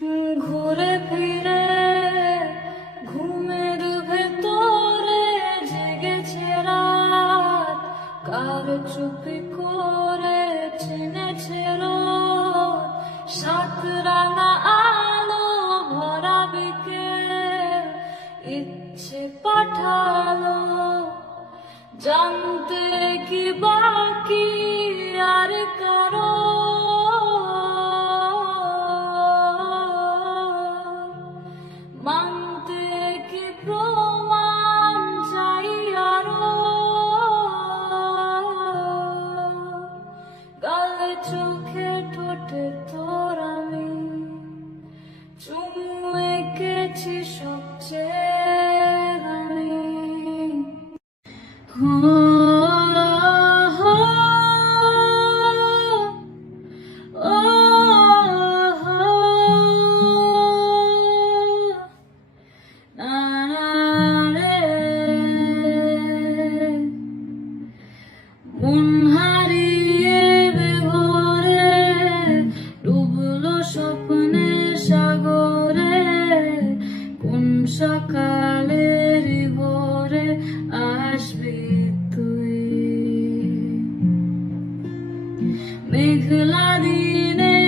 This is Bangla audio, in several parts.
ঘুরে ফিরে, ঘুমের ভেতরে জেগেছে রাত। কার চুপি করে চিনেছে সাত রাঙা আলো ভরা বিকেল, ইচ্ছে পাঠালো। জানতে কি বাকি চোখে ঠোঁটে তোর আমি। চুমু এঁকেছি সবচেয়ে দামি। সকালের ভোরে আসবি তুই। মেঘলা দিনের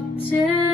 তোর